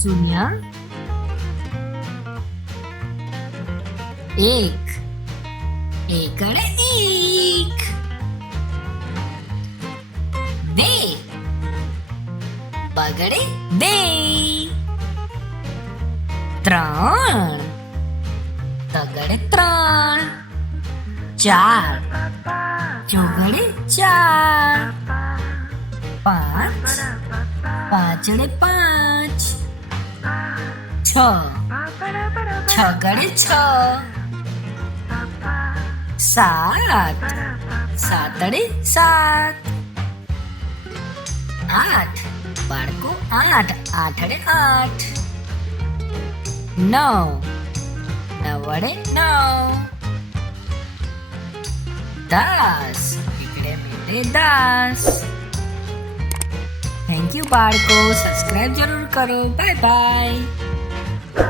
શૂન્ય, એક, એકડે એક, બે, બગડે બે, ત્રણ, તગડે ત્રણ, ચાર, ચોગડે ચાર, પાંચ, પાંચડે પાંચ, છ, છગડે છ, સાત, સાતડે સાત, આઠ, બાળકો આઠ, આઠડે આઠ, નવ, નવડે નવ, 10, એકડે મીંડે 10. થેન્ક યુ બાળકો, સબસ્ક્રાઇબ જરૂર કરો. Bye bye.